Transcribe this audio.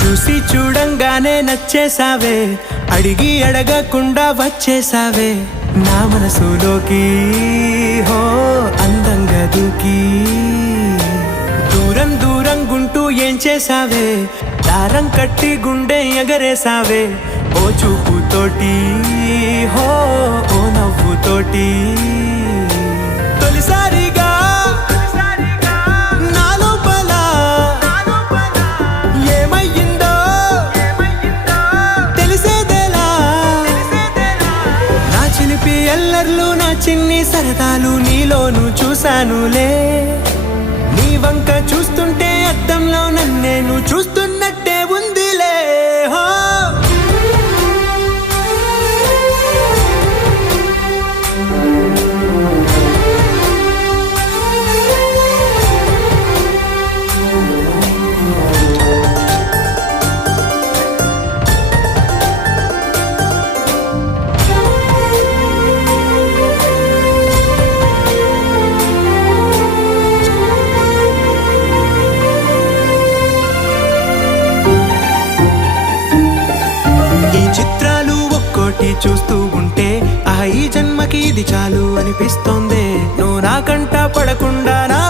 చూసి చూడంగానే నచ్చేసావే, అడిగి అడగకుండా వచ్చేసావే నా మనసులోకి. హో అందంగా దూకి దూరం దూరం గుంటూ ఏం చేసావే, దారం కట్టి గుండె ఎగరేసావే ఓ చూపుతోటి. హో ఓ నవ్వుతోటి తొలిసారిగా నా లోపల ఏమయ్యిందో తెలిసేదేలా. నా చిలిపి ఎల్లర్లు నా చిన్ని సరదాలు నీలోను చూశానులే. నీ వంక చూస్తుంటే అద్దంలో నన్నేను చూస్తున్నట్టే ఉందిలే. హో చిత్రాలు ఒక్కోటి చూస్తూ ఉంటే ఈ జన్మకి ఇది చాలు అనిపిస్తోంది. నువ్వు నా కంట పడకుండా నా